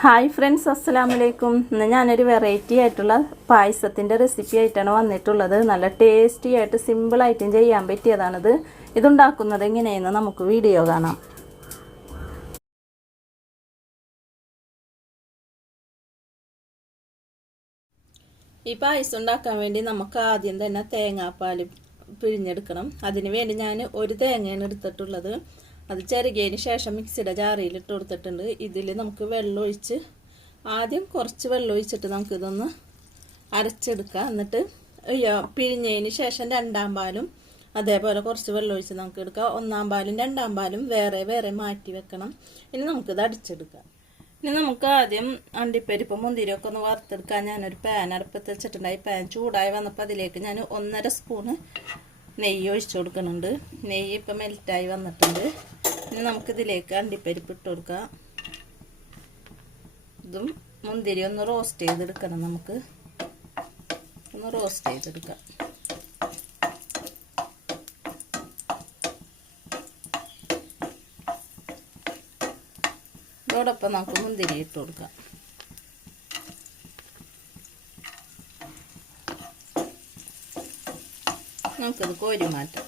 Hi friends അസ്സലാമു അലൈക്കും. ഇന്ന് ഞാനൊരു വെറൈറ്റി ആയിട്ടുള്ള പായസത്തിന്റെ റെസിപ്പി ആയിട്ടാണ് വന്നിട്ടുള്ളത്. നല്ല ടേസ്റ്റി ആയിട്ട് സിമ്പിളായിട്ടും ചെയ്യാൻ പറ്റിയതാണിത്. ഇതുണ്ടാക്കുന്നത് എങ്ങനെയെന്ന് നമുക്ക് വീഡിയോ കാണാം. ഈ പായസം ഉണ്ടാക്കാൻ വേണ്ടി നമുക്ക് ആദ്യം തന്നെ തേങ്ങാപ്പാൽ പിഴിഞ്ഞെടുക്കണം. അതിന് വേണ്ടി ഞാൻ ഒരു തേങ്ങയാണ് എടുത്തിട്ടുള്ളത്. അത് ചെറുകിയതിന് ശേഷം മിക്സിയുടെ ജാറിയിൽ ഇട്ട് കൊടുത്തിട്ടുണ്ട്. ഇതിൽ നമുക്ക് വെള്ളം ഒഴിച്ച് ആദ്യം കുറച്ച് വെള്ളം ഒഴിച്ചിട്ട് നമുക്കിതൊന്ന് അരച്ചെടുക്കാം. എന്നിട്ട് പിഴിഞ്ഞതിന് ശേഷം രണ്ടാം പാലും അതേപോലെ കുറച്ച് വെള്ളം ഒഴിച്ച് നമുക്ക് എടുക്കാം ഒന്നാം പാലും രണ്ടാം പാലും വേറെ വേറെ മാറ്റി വെക്കണം. ഇനി നമുക്കിത് അടിച്ചെടുക്കാം. ഇനി നമുക്ക് ആദ്യം അണ്ടിപ്പരിപ്പ് മുന്തിരിയൊക്കെ ഒന്ന് വറുത്തെടുക്കാൻ ഞാനൊരു പാൻ അടുപ്പത്ത് വെച്ചിട്ടുണ്ടായി പാൻ ചൂടായി വന്നപ്പോൾ അതിലേക്ക് ഞാൻ ഒന്നര സ്പൂണ് നെയ്യ് ഒഴിച്ചു കൊടുക്കുന്നുണ്ട്. നെയ്യ് ഇപ്പം മെൽറ്റായി വന്നിട്ടുണ്ട്. ഇനി നമുക്കിതിലേക്ക് അണ്ടിപ്പരിപ്പ് ഇട്ട് കൊടുക്കാം. ഇതും മുന്തിരി ഒന്ന് റോസ്റ്റ് ചെയ്തെടുക്കണം നമുക്ക്. ഒന്ന് റോസ്റ്റ് ചെയ്തെടുക്കാം. ഇതോടൊപ്പം നമുക്ക് മുന്തിരി ഇട്ട് കൊടുക്കാം. നമുക്കത് കോരി മാറ്റാം.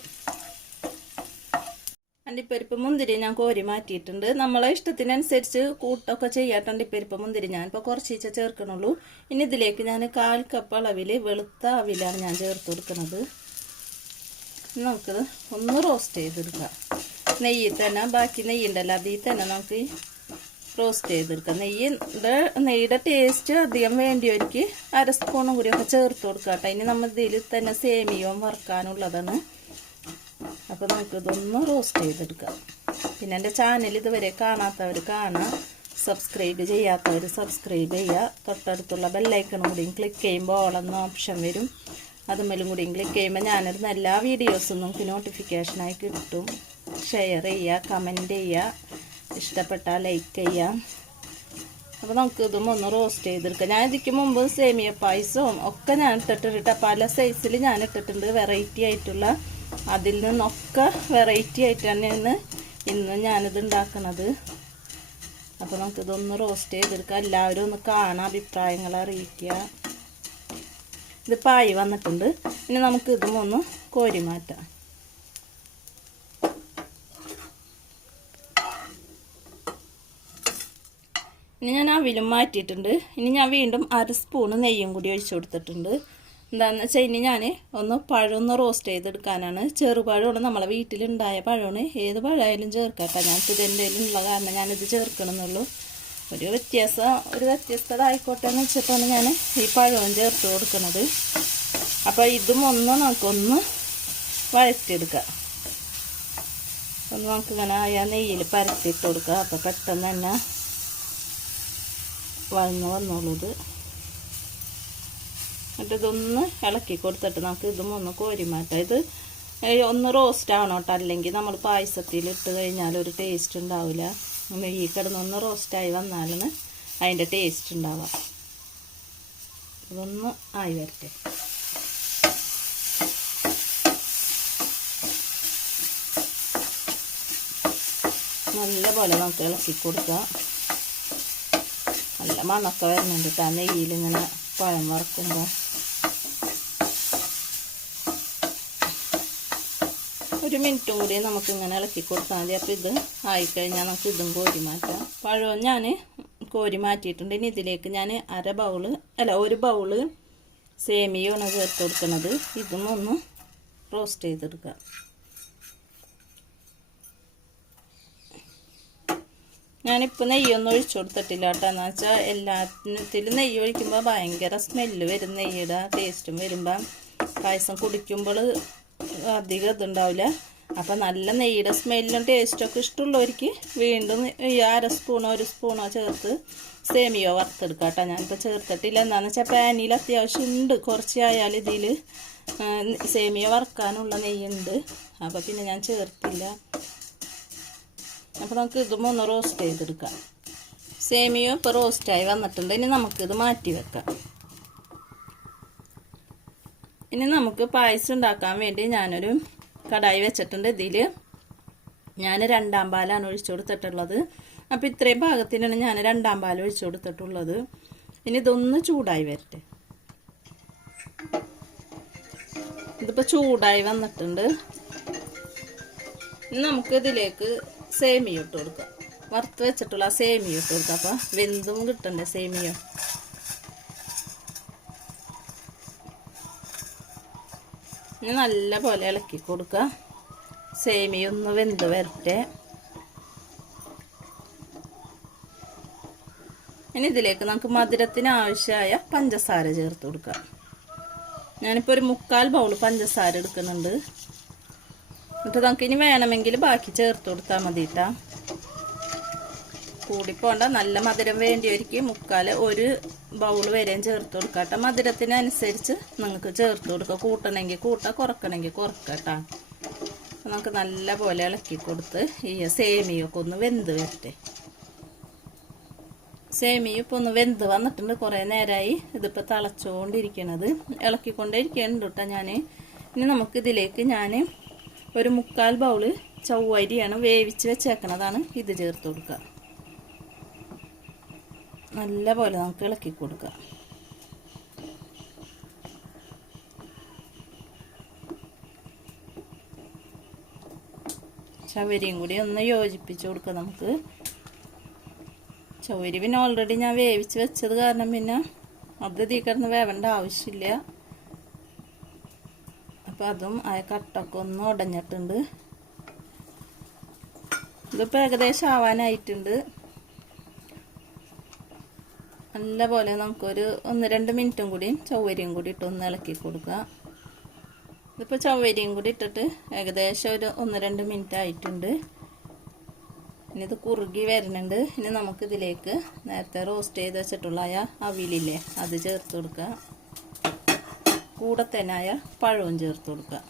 അണ്ടിപ്പരിപ്പ് മുന്തിരി ഞാൻ കോരി മാറ്റിയിട്ടുണ്ട്. നമ്മളെ ഇഷ്ടത്തിനനുസരിച്ച് കൂട്ടൊക്കെ ചെയ്യാട്ട് അണ്ടിപ്പരിപ്പ് മുന്തിരി ഞാനിപ്പോൾ കുറച്ച് കുറച്ചീച്ച ചേർക്കണുള്ളൂ. ഇനി ഇതിലേക്ക് ഞാൻ കാൽ കപ്പ് അളവിൽ വെളുത്ത അവിലാണ് ഞാൻ ചേർത്ത് കൊടുക്കുന്നത്. നമുക്ക് ഒന്ന് റോസ്റ്റ് ചെയ്തെടുക്കാം. നെയ്യിൽ തന്നെ ബാക്കി നെയ്യുണ്ടല്ലോ അതിൽ തന്നെ നമുക്ക് റോസ്റ്റ് ചെയ്തെടുക്കാം. നെയ്യിന്റെ നെയ്യുടെ ടേസ്റ്റ് അധികം വേണ്ടിയവർക്ക് അര സ്പൂണും കൂടിയൊക്കെ ചേർത്ത് കൊടുക്കാം കേട്ടോ ഇനി നമ്മൾ ഇതിൽ തന്നെ സേമിയവും വറുക്കാനുള്ളതാണ്. അപ്പോൾ നമുക്കിതൊന്ന് റോസ്റ്റ് ചെയ്തെടുക്കാം. പിന്നെ എന്റെ ചാനൽ ഇതുവരെ കാണാത്തവർ കാണാം. സബ്സ്ക്രൈബ് ചെയ്യാത്തവർ സബ്സ്ക്രൈബ് ചെയ്യുക. തൊട്ടടുത്തുള്ള ബെല്ലൈക്കണും കൂടിയും ക്ലിക്ക് ചെയ്യുമ്പോൾ ഓളെന്ന ഓപ്ഷൻ വരും. അതുമേലും കൂടിയും ക്ലിക്ക് ചെയ്യുമ്പോൾ ഞാനിരുന്ന എല്ലാ വീഡിയോസും നമുക്ക് നോട്ടിഫിക്കേഷനായി കിട്ടും. ഷെയർ ചെയ്യുക കമന്റ് ചെയ്യുക. ഇഷ്ടപ്പെട്ടാൽ ലൈക്ക് ചെയ്യാം അപ്പോൾ നമുക്ക് ഇതും ഒന്ന് റോസ്റ്റ് ചെയ്തെടുക്കാം. ഞാൻ ഇതിക്ക് മുമ്പ് സേമിയ പായസവും ഒക്കെ ഞാൻ ഇട്ടിട്ടുണ്ട് പല സൈസിൽ ഞാൻ ഇട്ടിട്ടുണ്ട്. വെറൈറ്റി ആയിട്ടുള്ള അതിൽ നിന്നൊക്കെ വെറൈറ്റി ആയിട്ട് തന്നെയാണ് ഇന്ന് ഞാനിത് ഉണ്ടാക്കണത്. അപ്പോൾ നമുക്കിതൊന്ന് റോസ്റ്റ് ചെയ്തെടുക്കാം. എല്ലാവരും ഒന്ന് കാണാം അഭിപ്രായങ്ങൾ അറിയിക്കുക. ഇത് പായി വന്നിട്ടുണ്ട്. ഇനി നമുക്ക് ഇതും ഒന്ന് കോരി മാറ്റാം. ഇനി ഞാൻ അവിലും മാറ്റിയിട്ടുണ്ട്. ഇനി ഞാൻ വീണ്ടും അര സ്പൂണ് നെയ്യും കൂടി ഒഴിച്ചു കൊടുത്തിട്ടുണ്ട്. എന്താണെന്ന് വെച്ചാൽ ഇനി ഞാൻ ഒന്ന് പഴമൊന്ന് റോസ്റ്റ് ചെയ്തെടുക്കാനാണ്. ചെറുപഴമാണ് നമ്മളെ വീട്ടിലുണ്ടായ പഴമാണ്. ഏത് പഴമായാലും ചേർക്കാട്ടോ. ഞാൻ ഇതിന്റെ ഉള്ള കാരണം ഞാനിത് ചേർക്കണമെന്നുള്ളൂ. ഒരു വ്യത്യാസം ഒരു വ്യത്യസ്തത ആയിക്കോട്ടെ എന്ന് വെച്ചിട്ടാണ് ഞാൻ ഈ പഴവും ചേർത്ത് കൊടുക്കുന്നത്. അപ്പോൾ ഇതും ഒന്ന് നമുക്കൊന്ന് വഴറ്റിയെടുക്കാം. ഒന്ന് നമുക്കിങ്ങനെ ആ നെയ്യിൽ പരത്തിയിട്ട് കൊടുക്കുക അപ്പോൾ പെട്ടെന്ന് തന്നെ വഴന്ന് വന്നോളൂ ഇത്. എന്നിട്ട് ഇതൊന്ന് ഇളക്കി കൊടുത്തിട്ട് നമുക്ക് ഇതും ഒന്ന് കോരി മാറ്റാം. ഇത് ഒന്ന് റോസ്റ്റ് ആവണം കേട്ടോ. അല്ലെങ്കിൽ നമ്മൾ പായസത്തിൽ ഇട്ട് കഴിഞ്ഞാൽ ഒരു ടേസ്റ്റ് ഉണ്ടാവില്ല. ഈ കിടന്നൊന്ന് റോസ്റ്റായി വന്നാലാണ് അതിന്റെ ടേസ്റ്റ് ഉണ്ടാവുക. ഇതൊന്ന് ആയി വരട്ടെ. നല്ലപോലെ നമുക്ക് ഇളക്കി കൊടുക്കാം നല്ല മണമൊക്കെ വരുന്നുണ്ട് കേട്ടോ. നെയ്യിൽ ഇങ്ങനെ പഴം വറക്കുമ്പോൾ. ഒരു മിനിറ്റ് കൂടി നമുക്ക് ഇങ്ങനെ ഇളക്കി കൊടുത്താൽ മതി. അപ്പോൾ ഇത് ആയിക്കഴിഞ്ഞാൽ നമുക്ക് ഇതും കോരി മാറ്റാം. പഴവും ഞാൻ കോരി മാറ്റിയിട്ടുണ്ട്. ഇനി ഇതിലേക്ക് ഞാൻ അര ബൗൾ അല്ല ഒരു ബൗൾ സേമിയാണ് ചേർത്ത് കൊടുക്കുന്നത്. ഇതും ഒന്ന് റോസ്റ്റ് ചെയ്തെടുക്കുക ഞാനിപ്പോൾ നെയ്യൊന്നും ഒഴിച്ചു കൊടുത്തിട്ടില്ല കേട്ടോ. എന്ന് വെച്ചാൽ എല്ലാത്തിലും നെയ്യ് ഒഴിക്കുമ്പോൾ ഭയങ്കര സ്മെല്ല് വരും. നെയ്യുടെ ടേസ്റ്റും വരുമ്പം പായസം കുടിക്കുമ്പോൾ അധികം ഇതുണ്ടാവില്ല. അപ്പം നല്ല നെയ്യുടെ സ്മെല്ലും ടേസ്റ്റൊക്കെ ഇഷ്ടമുള്ളവർക്ക് വീണ്ടും ഈ അര സ്പൂണോ ഒരു സ്പൂണോ ചേർത്ത് സേമിയോ വറുത്തെടുക്കാം കേട്ടോ. ഞാനിപ്പോൾ ചേർത്തിട്ടില്ല. എന്താണെന്ന് വെച്ചാൽ പാനിയിൽ അത്യാവശ്യം ഉണ്ട്. കുറച്ച് ആയാൽ ഇതിൽ സേമിയ വറുക്കാനുള്ള നെയ്യുണ്ട്. അപ്പോൾ പിന്നെ ഞാൻ ചേർത്തില്ല. അപ്പോൾ നമുക്ക് ഇത് മൂന്ന് റോസ്റ്റ് ചെയ്തെടുക്കാം. സേമിയോ ഇപ്പോൾ റോസ്റ്റായി വന്നിട്ടുണ്ട്. ഇനി നമുക്കിത് മാറ്റി വെക്കാം. ഇനി നമുക്ക് പായസം ഉണ്ടാക്കാൻ വേണ്ടി ഞാനൊരു കടായി വെച്ചിട്ടുണ്ട് ഇതിൽ ഞാൻ രണ്ടാം പാലാണ് ഒഴിച്ചു കൊടുത്തിട്ടുള്ളത്. അപ്പോൾ ഇത്രയും ഭാഗത്തിനാണ് ഞാൻ രണ്ടാം പാൽ ഒഴിച്ചു കൊടുത്തിട്ടുള്ളത്. ഇനി ഇതൊന്ന് ചൂടായി വരട്ടെ. ഇതിപ്പോൾ ചൂടായി വന്നിട്ടുണ്ട്. ഇനി നമുക്ക് ഇതിലേക്ക് സേമിയ ഇട്ട് കൊടുക്കാം. വറുത്ത് വെച്ചിട്ടുള്ള സേമിയ ഇട്ട് കൊടുക്കാം. അപ്പോൾ വെന്തും കിട്ടണ്ടേ സേമിയ? ഇനി നല്ല പോലെ ഇളക്കി കൊടുക്കുക. സേമിയ ഒന്ന് വെന്ത് വരട്ടെ. ഇനി ഇതിലേക്ക് നമുക്ക് മധുരത്തിന് ആവശ്യമായ പഞ്ചസാര ചേർത്ത് കൊടുക്കാം ഞാനിപ്പോൾ ഒരു മുക്കാൽ ബൗൾ പഞ്ചസാര എടുക്കുന്നുണ്ട്. എന്നിട്ട് നമുക്ക് ഇനി വേണമെങ്കിൽ ബാക്കി ചേർത്ത് കൊടുത്താൽ മതി കൂടിപ്പോണ്ട. നല്ല മധുരം വേണ്ടിയവർക്ക് മുക്കാൽ ഒരു ബൗൾ വരെയും ചേർത്ത് കൊടുക്കാട്ട മധുരത്തിനനുസരിച്ച് നിങ്ങൾക്ക് ചേർത്ത് കൊടുക്കുക കൂട്ടണമെങ്കിൽ കൂട്ടാം കുറക്കണമെങ്കിൽ കുറക്കട്ടാ നമുക്ക് നല്ല പോലെ ഇളക്കി കൊടുത്ത് ഈ സേമിയൊക്കെ ഒന്ന് വെന്ത് വരട്ടെ. സേമിയ ഇപ്പോൾ ഒന്ന് വെന്ത് വന്നിട്ടുണ്ട്. കുറേ നേരമായി ഇതിപ്പോൾ തിളച്ചുകൊണ്ടിരിക്കണത്. ഇളക്കിക്കൊണ്ടിരിക്കുന്നുണ്ട് കേട്ടോ ഞാൻ ഇനി നമുക്ക് ഇതിലേക്ക് ഞാൻ ഒരു മുക്കാൽ ബൗൾ ചൊവ്വരിയാണ് വേവിച്ച് വെച്ചേക്കണതാണ്. ഇത് ചേർത്ത് കൊടുക്കുക. നല്ല പോലെ നമുക്ക് ഇളക്കി കൊടുക്കാം. ചവരിയും കൂടി ഒന്ന് യോജിപ്പിച്ച് കൊടുക്കുക നമുക്ക്. ചവരി പിന്നെ ഓൾറെഡി ഞാൻ വേവിച്ച് വെച്ചത് കാരണം പിന്നെ അത് ഇതിൽ കിടന്ന് വേവേണ്ട ആവശ്യമില്ല. അപ്പം അതും ആ കട്ടൊക്കെ ഒന്ന് ഉടഞ്ഞിട്ടുണ്ട്. ഇതിപ്പോൾ ഏകദേശം ആവാനായിട്ടുണ്ട്. നല്ല പോലെ നമുക്കൊരു ഒന്ന് രണ്ട് മിനിറ്റും കൂടി ചൊവ്വരിയും കൂടി ഇട്ട് ഒന്ന് ഇളക്കി കൊടുക്കുക. ഇതിപ്പോൾ ചൊവ്വരിയും കൂടി ഇട്ടിട്ട് ഏകദേശം ഒരു ഒന്ന് രണ്ട് മിനിറ്റ് ആയിട്ടുണ്ട്. ഇനി ഇത് കുറുകി വരുന്നുണ്ട്. ഇനി നമുക്കിതിലേക്ക് നേരത്തെ റോസ്റ്റ് ചെയ്ത് വെച്ചിട്ടുള്ള ആ അവിലില്ലേ അത് ചേർത്ത് കൊടുക്കുക. കൂടെ തന്നെയായ പഴവും ചേർത്ത് കൊടുക്കുക.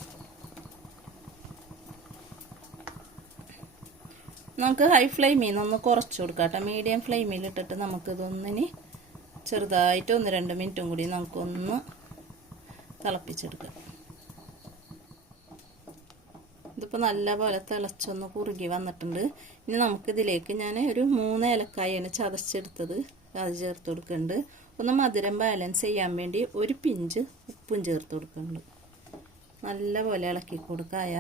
നമുക്ക് ഹൈ ഫ്ലെയിമിൽ നിന്ന് കുറച്ച് കൊടുക്കാം കേട്ടോ. മീഡിയം ഫ്ലെയിമിൽ ഇട്ടിട്ട് നമുക്കിതൊന്നിനി ചെറുതായിട്ട് ഒന്ന് രണ്ട് മിനിറ്റും കൂടി നമുക്കൊന്ന് തിളപ്പിച്ചെടുക്കാം. ഇതിപ്പോൾ നല്ല പോലെ തിളച്ചൊന്ന് കുറുകി വന്നിട്ടുണ്ട്. ഇനി നമുക്കിതിലേക്ക് ഞാൻ ഒരു മൂന്ന് ഏലക്കായാണ് ചതച്ചെടുത്തത്. അത് ചേർത്ത് കൊടുക്കുന്നുണ്ട്. ഒന്ന് മധുരം ബാലൻസ് ചെയ്യാൻ വേണ്ടി ഒരു പിഞ്ച് ഉപ്പും ചേർത്ത് കൊടുക്കുന്നുണ്ട്. നല്ല പോലെ ഇളക്കി കൊടുക്കായ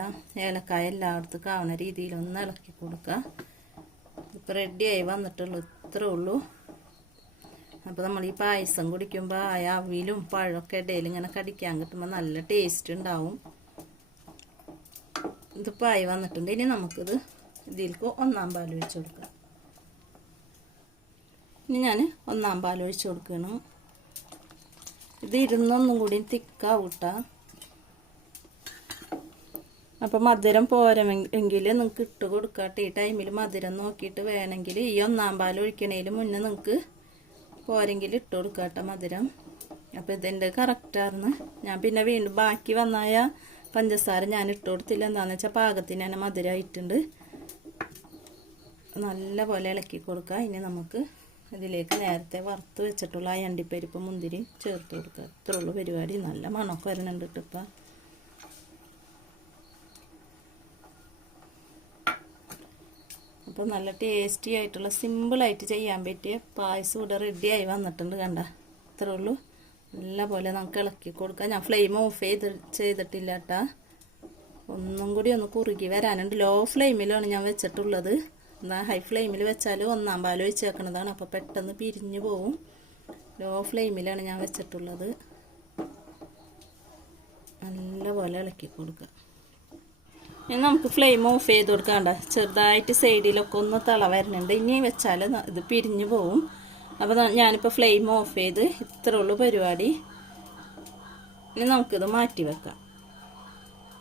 ഏലക്കായ എല്ലായിടത്തും കാവുന്ന രീതിയിൽ ഒന്ന് ഇളക്കി കൊടുക്കുക. ഇപ്പോൾ റെഡിയായി വന്നിട്ടുള്ളൂ. ഇത്രേ ഉള്ളൂ. അപ്പോൾ നമ്മൾ ഈ പായസം കുടിക്കുമ്പോൾ ആ അവിലും പഴമൊക്കെ ഇടയിൽ ഇങ്ങനെ കടിക്കാൻ കിട്ടുമ്പോൾ നല്ല ടേസ്റ്റ് ഉണ്ടാവും. ഇത് പായ വന്നിട്ടുണ്ട്. ഇനി നമുക്കിത് ഇതിലേക്ക് ഒന്നാം പാൽ ഒഴിച്ച് കൊടുക്കാം. ഇനി ഞാൻ ഒന്നാം പാൽ ഒഴിച്ച് കൊടുക്കണം. ഇത് ഇരുന്നൊന്നും കൂടി തിക്കാവൂട്ട. അപ്പം മധുരം പോരമെങ്കിൽ നിങ്ങൾക്ക് ഇട്ട് കൊടുക്കാട്ടെ. ഈ ടൈമിൽ മധുരം നോക്കിയിട്ട് വേണമെങ്കിൽ ഈ ഒന്നാം പാൽ ഒഴിക്കണേൽ മുന്നേ നിങ്ങൾക്ക് പോരെങ്കിൽ ഇട്ട് കൊടുക്കാട്ടെ മധുരം. അപ്പോൾ ഇതെന്റെ കറക്റ്റായിരുന്നു ഞാൻ പിന്നെ വീണ്ടും ബാക്കി വന്നായ പഞ്ചസാര ഞാൻ ഇട്ട് കൊടുത്തില്ല. എന്താണെന്ന് വെച്ചാൽ പാകത്തിന് തന്നെ മധുരമായിട്ടുണ്ട് നല്ല പോലെ ഇളക്കി കൊടുക്കുക ഇനി നമുക്ക് ഇതിലേക്ക് നേരത്തെ വറുത്ത് വെച്ചിട്ടുള്ള ആ അണ്ടിപ്പരിപ്പ് മുന്തിരി ചേർത്ത് കൊടുക്കുക ഇത്രയുള്ളൂ പരിപാടി. നല്ല മണമൊക്കെ വരുന്നുണ്ട് കേട്ടോ ഇപ്പം. അപ്പോൾ നല്ല ടേസ്റ്റി ആയിട്ടുള്ള സിമ്പിളായിട്ട് ചെയ്യാൻ പറ്റിയ പായസം ഇവിടെ റെഡിയായി വന്നിട്ടുണ്ട് കണ്ട. ഇത്രേ ഉള്ളൂ. നല്ല പോലെ നമുക്ക് ഇളക്കി കൊടുക്കാം. ഞാൻ ഫ്ലെയിം ഓഫ് ചെയ്ത് ചെയ്തിട്ടില്ല കേട്ടാ. ഒന്നും കൂടി ഒന്ന് കുറുകി വരാനുണ്ട്. ലോ ഫ്ലെയിമിലാണ് ഞാൻ വെച്ചിട്ടുള്ളത്. എന്നാൽ ഹൈ ഫ്ലെയിമിൽ വെച്ചാൽ ഒന്നാം പാൽ ഒഴിച്ച് വെക്കണതാണ് അപ്പോൾ പെട്ടെന്ന് പിരിഞ്ഞു പോവും. ലോ ഫ്ലെയിമിലാണ് ഞാൻ വെച്ചിട്ടുള്ളത്. നല്ല പോലെ ഇളക്കി കൊടുക്കുക ഇനി നമുക്ക് ഫ്ലെയിം ഓഫ് ചെയ്ത് കൊടുക്കാണ്ട ചെറുതായിട്ട് സൈഡിലൊക്കെ ഒന്ന് തള വരുന്നുണ്ട്. ഇനി വെച്ചാൽ ഇത് പിരിഞ്ഞു പോവും. അപ്പോൾ ഞാനിപ്പോൾ ഫ്ലെയിം ഓഫ് ചെയ്ത് ഇത്ര ഉള്ളൂ പരിപാടി. ഇനി നമുക്കിത് മാറ്റി വെക്കാം.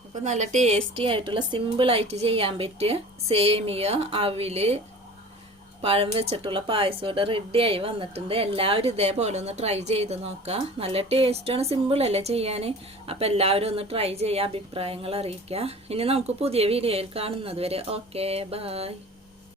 അപ്പോൾ നല്ല ടേസ്റ്റി ആയിട്ടുള്ള സിമ്പിളായിട്ട് ചെയ്യാൻ പറ്റിയ സേമിയ അവിൽ പഴം വെച്ചിട്ടുള്ള പായസം ഇവിടെ റെഡിയായി വന്നിട്ടുണ്ട്. എല്ലാവരും ഇതേപോലെ ഒന്ന് ട്രൈ ചെയ്ത് നോക്കുക നല്ല ടേസ്റ്റാണ് സിമ്പിളല്ലേ ചെയ്യാൻ അപ്പോൾ എല്ലാവരും ഒന്ന് ട്രൈ ചെയ്യുക അഭിപ്രായങ്ങൾ അറിയിക്കുക ഇനി നമുക്ക് പുതിയ വീഡിയോയിൽ കാണുന്നത് വരെ. Okay bye